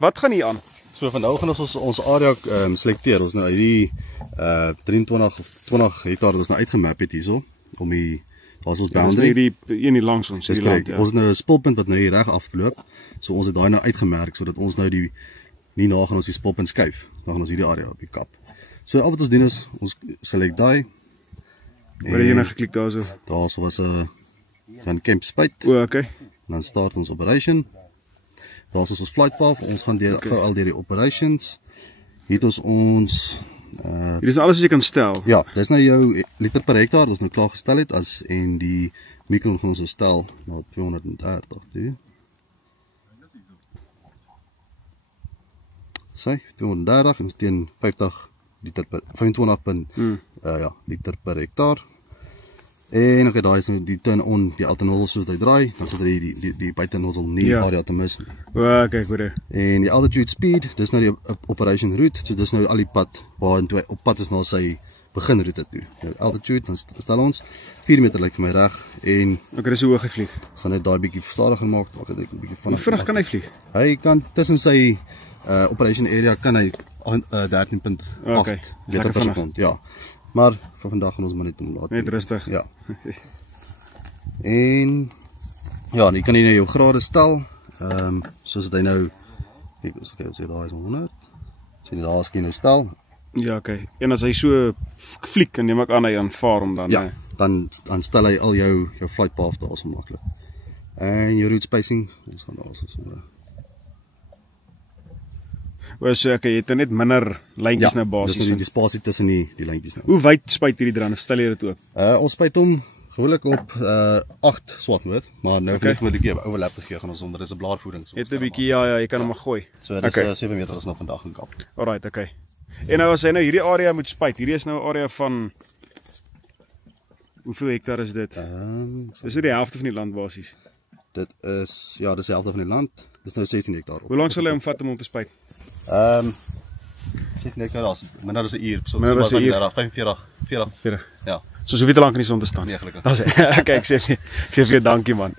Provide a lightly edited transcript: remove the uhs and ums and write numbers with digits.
wat gaan hier aan? So van nou gaan ons area selekteer. Ons nou hierdie 23 of 20 hektaar wat ons nou uitgemap het hierso om die daar's ons boundary. Hierdie een hier langs ons hier land. Ons het nou 'n spulpunt wat nou hier reg afloop. So ons het daai nou uitgemerk sodat ons nou nie na gaan ons die spulpunt skuif. Dan gaan ons hierdie area op die kap. So al wat ons doen is ons select daai. Waar het jy nou geklik daarso? Daarso was 'n van camp spite. O, okay. En dan start ons operation. Daar's ons flight path. Ons gaan al deur die operations. Hier het ons hier is alles wat jy kan stel. Ja, dis nou jou liter per hektaar, dis nou klaar gestel het as en die mikron gaan ons so stel na 230 toe. Sy 230 en teen 50 liter per 25 liter per hektaar. En okay, daai is die turn on, die alternol soos hy draai, dan sit hy die buitennozzle nie area te mis nie. O, kyk hoor. En die altitude speed, dis nou die operation route, so dis nou al die pad waar op pad is na sy beginroute toe. Nou altitude, dan stel ons 4 meter lyk vir my reg en okay, dis hoe hoog hy vlieg. Sal net daai bietjie stadiger maak, maak dit 'n bietjie vinnig. Hoe vinnig kan hy vlieg? Hy kan tussen sy operation area kan hy 13.8 meter per sekond, ja. Maar vir vandag gaan ons maar net omlaat. Net rustig. Ja. En ja, jy kan hier nou jou grade stel. Soos dit hy nou kyk, ons sê daar is 100. Sien daar skien nou stel. Ja, okay. En as hy so fliek en neem ek aan hy aanvaar hom dan. Ja, dan stel hy al jou flight path daar so maklik. En jou route spacing, ons gaan daar so. So okay, jy het net minder lyntjies nou basies. Dis die spasie tussen die lyntjies nou. Hoe wyd spuit hierdie dran? Stel jy dit ook? Ons spuit hom gewoonlik op 8 swathwoord, maar nou kan ek 'n bietjie overlap te gee gaan ons onder is 'n blaarvoeding. Net 'n bietjie jy kan hom maar gooi. So dis 7 meter is nog vandag gekap. Alright, okay. En nou as hy nou hierdie area moet spuit, hierdie is nou 'n area van hoeveel hektaar is dit? Dis die helfte van die land basies. Dit is dis die helfte van die land. Dis nou 16 hektaar. Hoe lank sal hy omvat om te spuit? 16 hektaar is minder as 'n uur, so 45. Ja. So weet hoe lank in die son te staan. Nee, gelukkig. Okay, ek sê vir jou dankie man.